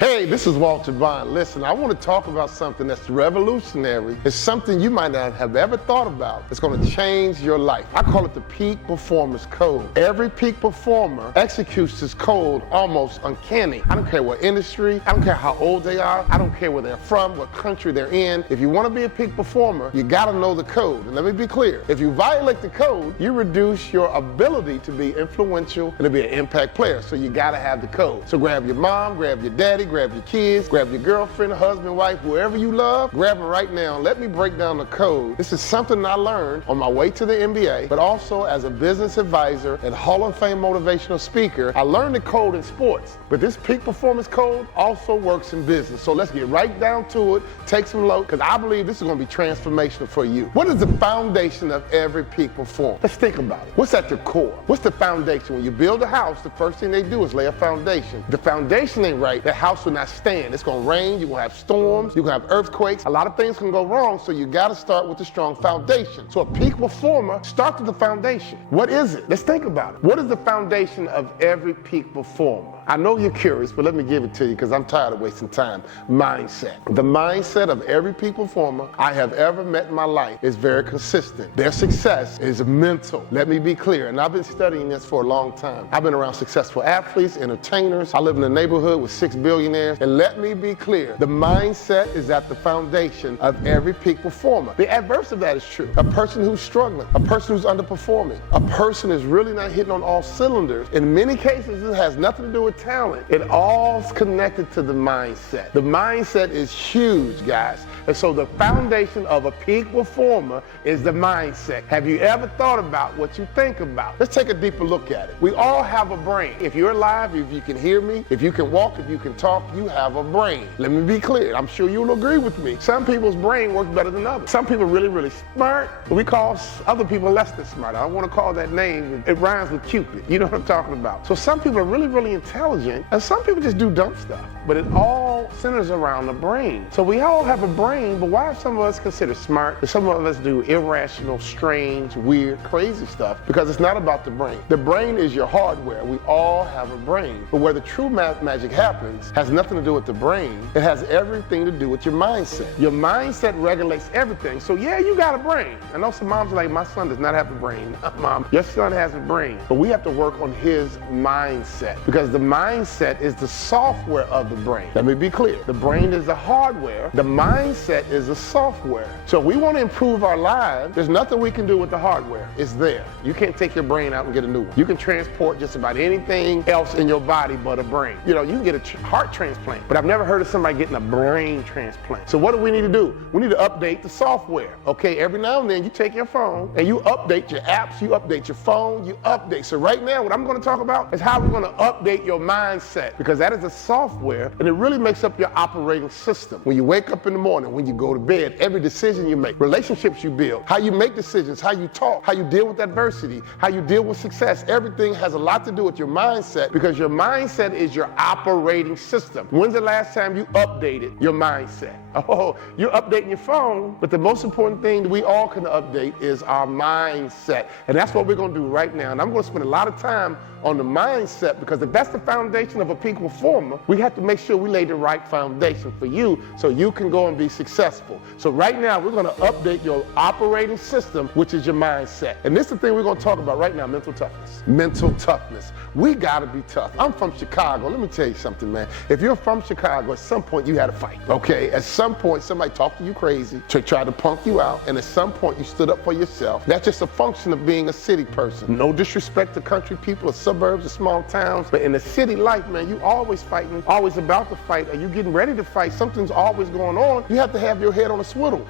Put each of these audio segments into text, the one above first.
Hey, this is Walter Bond. Listen, I want to talk about something that's revolutionary. It's something you might not have ever thought about. It's going to change your life. I call it the Peak Performance Code. Every peak performer executes this code almost uncanny. I don't care what industry, I don't care how old they are, I don't care where they're from, what country they're in. If you want to be a peak performer, you got to know the code. And let me be clear, if you violate the code, you reduce your ability to be influential and to be an impact player. So you got to have the code. So grab your mom, grab your daddy, grab your kids, grab your girlfriend, husband, wife, whoever you love, grab them right now. Let me break down the code. This is something I learned on my way to the NBA, but also as a business advisor and Hall of Fame motivational speaker. I learned the code in sports, but this peak performance code also works in business. So let's get right down to it, take some load, because I believe this is going to be transformational for you. What is the foundation of every peak performer? Let's think about it. What's at the core? What's the foundation? When you build a house, the first thing they do is lay a foundation. If the foundation ain't right, the house will not stand. It's going to rain, you're going to have storms, you're going to have earthquakes. A lot of things can go wrong, so you got to start with a strong foundation. So a peak performer starts with the foundation. What is it? Let's think about it. What is the foundation of every peak performer? I know you're curious, but let me give it to you because I'm tired of wasting time. Mindset. The mindset of every peak performer I have ever met in my life is very consistent. Their success is mental. Let me be clear, and I've been studying this for a long time. I've been around successful athletes, entertainers. I live in a neighborhood with 6 billionaires. And let me be clear, the mindset is at the foundation of every peak performer. The adverse of that is true. A person who's struggling, a person who's underperforming, a person is really not hitting on all cylinders. In many cases, it has nothing to do with talent. It all's connected to the mindset. The mindset is huge, guys. And so the foundation of a peak performer is the mindset. Have you ever thought about what you think about? Let's take a deeper look at it. We all have a brain. If you're alive, if you can hear me, if you can walk, if you can talk, you have a brain. Let me be clear. I'm sure you'll agree with me. Some people's brain works better than others. Some people are really, really smart, but we call other people less than smart. I don't want to call that name. It rhymes with Cupid. You know what I'm talking about. So some people are really, really intelligent, and some people just do dumb stuff. But it all centers around the brain. So we all have a brain, but why are some of us considered smart and some of us do irrational, strange, weird, crazy stuff? Because it's not about the brain. The brain is your hardware. We all have a brain. But where the true magic happens has nothing to do with the brain. It has everything to do with your mindset. Your mindset regulates everything. So yeah, you got a brain. I know some moms are like, my son does not have a brain. Mom, your son has a brain. But we have to work on his mindset, because the mindset is the software of the brain. Let me be clear. The brain is the hardware. The mindset is the software. So if we want to improve our lives, there's nothing we can do with the hardware. It's there. You can't take your brain out and get a new one. You can transport just about anything else in your body but a brain. You know, you can get a heart transplant, but I've never heard of somebody getting a brain transplant. So what do we need to do? We need to update the software. Okay, every now and then you take your phone and you update your apps, you update your phone, you update. So right now what I'm going to talk about is how we're going to update your mindset, because that is the software and it really makes up your operating system. When you wake up in the morning, when you go to bed, every decision you make, relationships you build, how you make decisions, how you talk, how you deal with adversity, how you deal with success, everything has a lot to do with your mindset, because your mindset is your operating system. When's the last time you updated your mindset? Oh, you're updating your phone, but the most important thing that we all can update is our mindset. And that's what we're going to do right now. And I'm going to spend a lot of time on the mindset, because if that's the foundation of a peak performer, we have to make sure we lay the right foundation for you so you can go and be successful. So right now, we're going to update your operating system, which is your mindset. And this is the thing we're going to talk about right now, mental toughness. Mental toughness. We got to be tough. I'm from Chicago. Let me tell you something, man. If you're from Chicago, at some point you had a fight, okay? At some point, somebody talked to you crazy, tried to punk you out, and at some point you stood up for yourself. That's just a function of being a city person. No disrespect to country people or suburbs or small towns, but in the city life, man, you always fighting, always about to fight. Are you getting ready to fight? Something's always going on. You have to have your head on a swivel.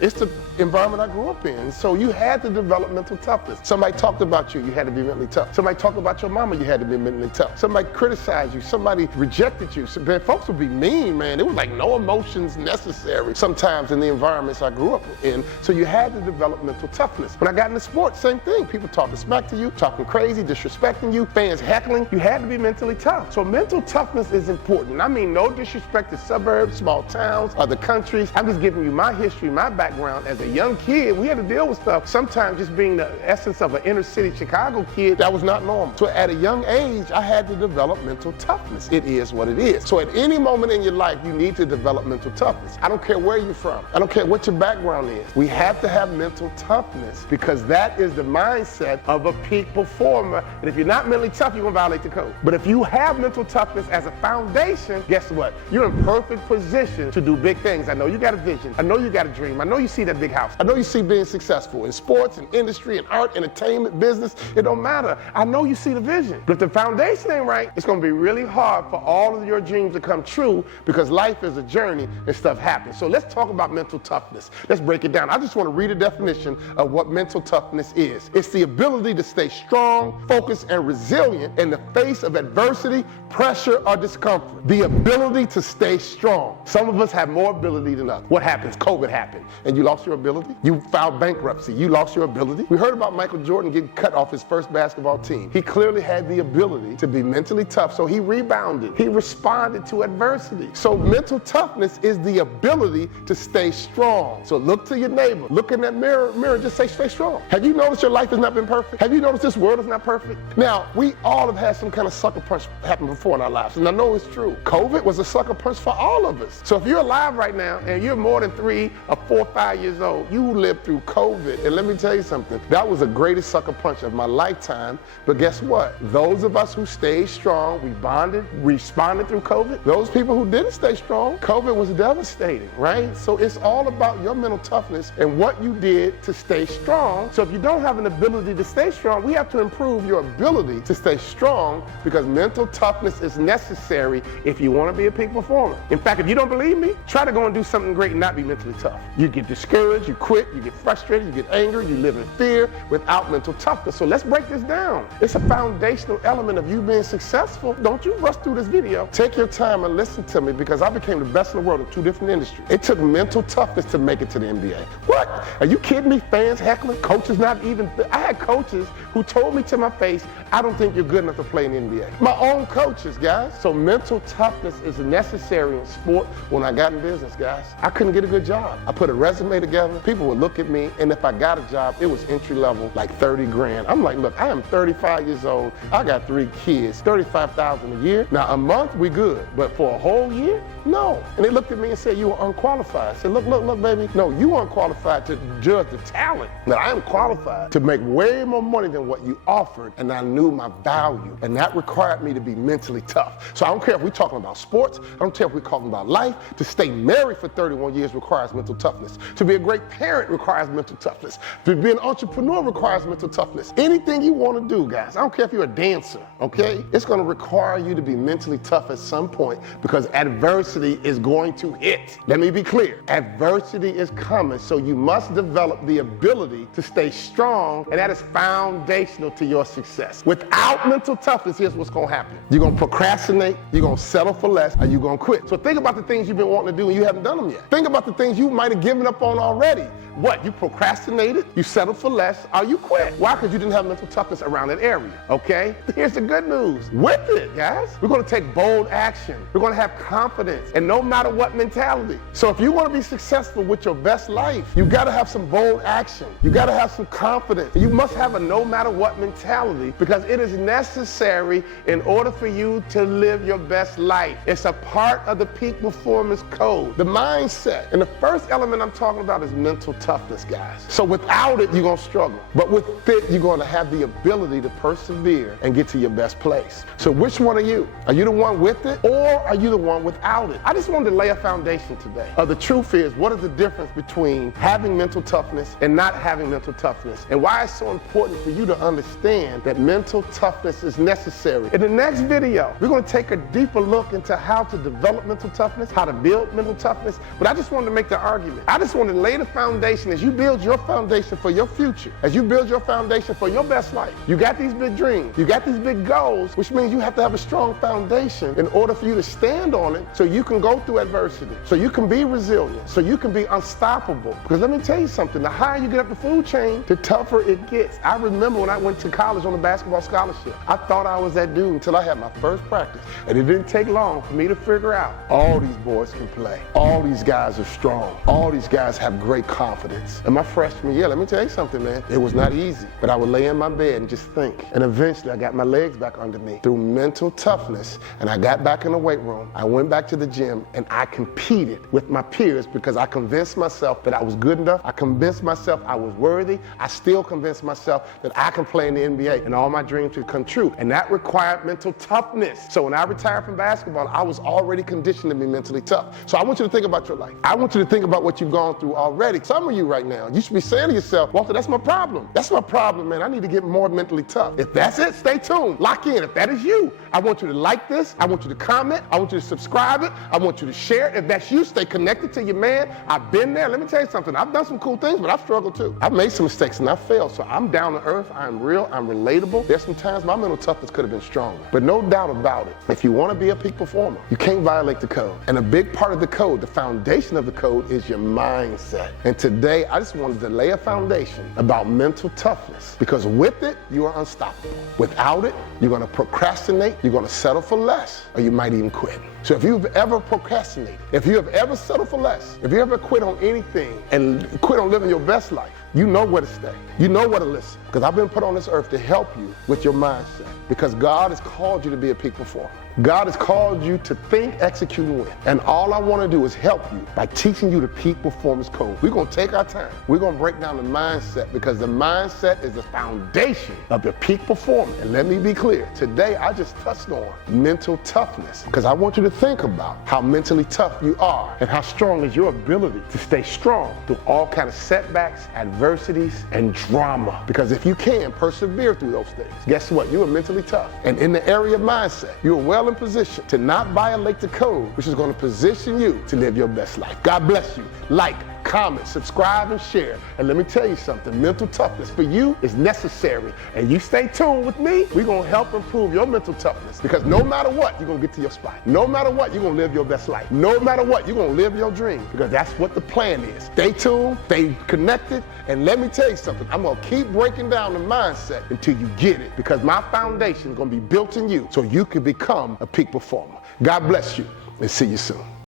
It's the environment I grew up in. So you had to develop mental toughness. Somebody talked about you, you had to be mentally tough. Somebody talked about your mama, you had to be mentally tough. Somebody criticized you, somebody rejected you. Man, folks would be mean, man. It was like no emotions necessary sometimes in the environments I grew up in. So you had to develop mental toughness. When I got into sports, same thing. People talking smack to you, talking crazy, disrespect. disrespecting you, fans heckling, you had to be mentally tough. So mental toughness is important. I mean, no disrespect to suburbs, small towns, other countries. I'm just giving you my history, my background. As a young kid, we had to deal with stuff. Sometimes just being the essence of an inner city Chicago kid, that was not normal. So at a young age, I had to develop mental toughness. It is what it is. So at any moment in your life, you need to develop mental toughness. I don't care where you're from. I don't care what your background is. We have to have mental toughness because that is the mindset of a peak performer. And if you're not mentally tough, you're gonna violate the code. But if you have mental toughness as a foundation, guess what? You're in perfect position to do big things. I know you got a vision. I know you got a dream. I know you see that big house. I know you see being successful in sports and industry and art, entertainment, business. It don't matter. I know you see the vision. But if the foundation ain't right, it's gonna be really hard for all of your dreams to come true because life is a journey and stuff happens. So let's talk about mental toughness. Let's break it down. I just want to read a definition of what mental toughness is. It's the ability to stay strong, focused, and resilient in the face of adversity, pressure, or discomfort. The ability to stay strong. Some of us have more ability than others. What happens? COVID happened, and you lost your ability. You filed bankruptcy. You lost your ability. We heard about Michael Jordan getting cut off his first basketball team. He clearly had the ability to be mentally tough, so he rebounded. He responded to adversity. So mental toughness is the ability to stay strong. So look to your neighbor. Look in that mirror, just say, stay strong. Have you noticed your life has not been perfect? Have you noticed this world is not perfect? Now, we all have had some kind of sucker punch happen before in our lives, and I know it's true. COVID was a sucker punch for all of us. So if you're alive right now and you're more than 3 or 4 or 5 years old, you lived through COVID. And let me tell you something, that was the greatest sucker punch of my lifetime. But guess what? Those of us who stayed strong, we bonded, responded through COVID. Those people who didn't stay strong, COVID was devastating, right? So it's all about your mental toughness and what you did to stay strong. So if you don't have an ability to stay strong, we have to improve your ability to stay strong because mental toughness is necessary if you want to be a peak performer. In fact, if you don't believe me, try to go and do something great and not be mentally tough. You get discouraged, you quit, you get frustrated, you get angry, you live in fear without mental toughness. So let's break this down. It's a foundational element of you being successful. Don't you rush through this video. Take your time and listen to me because I became the best in the world in 2 different industries. It took mental toughness to make it to the NBA. What? Are you kidding me? Fans heckling? Coaches not even. I had coaches who told me to my face, I don't think you're good enough to play in the NBA. My own coaches, guys. So mental toughness is necessary in sport. When I got in business, guys, I couldn't get a good job. I put a resume together. People would look at me, and if I got a job, it was entry level, like 30 grand. I'm like, look, I am 35 years old. I got 3 kids, 35,000 a year. Now a month, we good, but for a whole year, no. And they looked at me and said, you are unqualified. I said, look, baby. No, you aren't qualified to judge the talent, but I am qualified to make way more money than what you offered, and I knew my value, and that required me to be mentally tough. So I don't care if we're talking about sports, I don't care if we're talking about life. To stay married for 31 years requires mental toughness. To be a great parent requires mental toughness. To be an entrepreneur requires mental toughness. Anything you want to do, guys, I don't care if you're a dancer, okay? It's going to require you to be mentally tough at some point because adversity is going to hit. Let me be clear. Adversity is coming, so you must develop the ability to stay strong, and that is foundational to your success. Without mental toughness, here's what's going to happen. You're going to procrastinate, you're going to settle for less, or you're going to quit. So think about the things you've been wanting to do and you haven't done them yet. Think about the things you might have given up on already. What? You procrastinated, you settled for less, or you quit. Why? Because you didn't have mental toughness around that area, okay? Here's the good news. With it, guys, we're going to take bold action. We're going to have confidence and no matter what mentality. So if you want to be successful with your best life, you got to have some bold action. You got to have some confidence. You must have a no matter what mentality because it is necessary in order for you to live your best life. It's a part of the peak performance code, the mindset. And the first element I'm talking about is mental toughness, guys. So without it, you're going to struggle. But with it, you're going to have the ability to persevere and get to your best place. So which one are you? Are you the one with it or are you the one without it? I just wanted to lay a foundation today. The truth is, what is the difference between having mental toughness and not having mental toughness? And why it's so important for you to understand that mental toughness is necessary. In the next video, we're going to take a deeper look into how to develop mental toughness, how to build mental toughness. But I just wanted to make the argument. I just wanted to lay the foundation as you build your foundation for your future, as you build your foundation for your best life. You got these big dreams, you got these big goals, which means you have to have a strong foundation in order for you to stand on it so you can go through adversity, so you can be resilient, so you can be unstoppable. Because let me tell you something, the higher you get up the food chain, the tougher it gets. I remember when I went to college on the basketball basketball scholarship. I thought I was that dude until I had my first practice. And it didn't take long for me to figure out all these boys can play. All these guys are strong. All these guys have great confidence. In my freshman year, let me tell you something, man. It was not easy, but I would lay in my bed and just think. And eventually I got my legs back under me through mental toughness, and I got back in the weight room. I went back to the gym and I competed with my peers because I convinced myself that I was good enough. I convinced myself I was worthy. I still convinced myself that I can play in the NBA and all my dreams could come true. And that required mental toughness. So when I retired from basketball, I was already conditioned to be mentally tough. So I want you to think about your life. I want you to think about what you've gone through already. Some of you right now, you should be saying to yourself, Walter, that's my problem. That's my problem, man. I need to get more mentally tough. If that's it, stay tuned. Lock in. If that is you, I want you to like this. I want you to comment. I want you to subscribe it. I want you to share it. If that's you, stay connected to your man. I've been there. Let me tell you something. I've done some cool things, but I've struggled too. I've made some mistakes and I've failed. So I'm down to earth. I'm real. I'm relatable. There's some times my mental toughness could have been stronger. But no doubt about it, if you want to be a peak performer, you can't violate the code. And a big part of the code, the foundation of the code, is your mindset. And today, I just wanted to lay a foundation about mental toughness, because with it, you are unstoppable. Without it, you're going to procrastinate, you're going to settle for less, or you might even quit. So if you've ever procrastinated, if you have ever settled for less, if you ever quit on anything and quit on living your best life, you know where to stay. You know where to listen. Because I've been put on this earth to help you with your mindset. Because God has called you to be a peak performer. God has called you to think, execute, and win. And all I want to do is help you by teaching you the peak performance code. We're going to take our time. We're going to break down the mindset, because the mindset is the foundation of the peak performance. And let me be clear. Today, I just touched on mental toughness, because I want you to think about how mentally tough you are and how strong is your ability to stay strong through all kinds of setbacks, adversities, and drama. Because if you can persevere through those things, guess what? You are mentally tough. And in the area of mindset, you are well in position to not violate the code, which is going to position you to live your best life. God bless you. Like, comment, subscribe, and share. And let me tell you something, mental toughness for you is necessary. And you stay tuned with me, we're going to help improve your mental toughness. Because no matter what, you're going to get to your spot. No matter what, you're going to live your best life. No matter what, you're going to live your dream. Because that's what the plan is. Stay tuned, stay connected, and let me tell you something, I'm going to keep breaking down the mindset until you get it. Because my foundation is going to be built in you so you can become a peak performer. God bless you, and see you soon.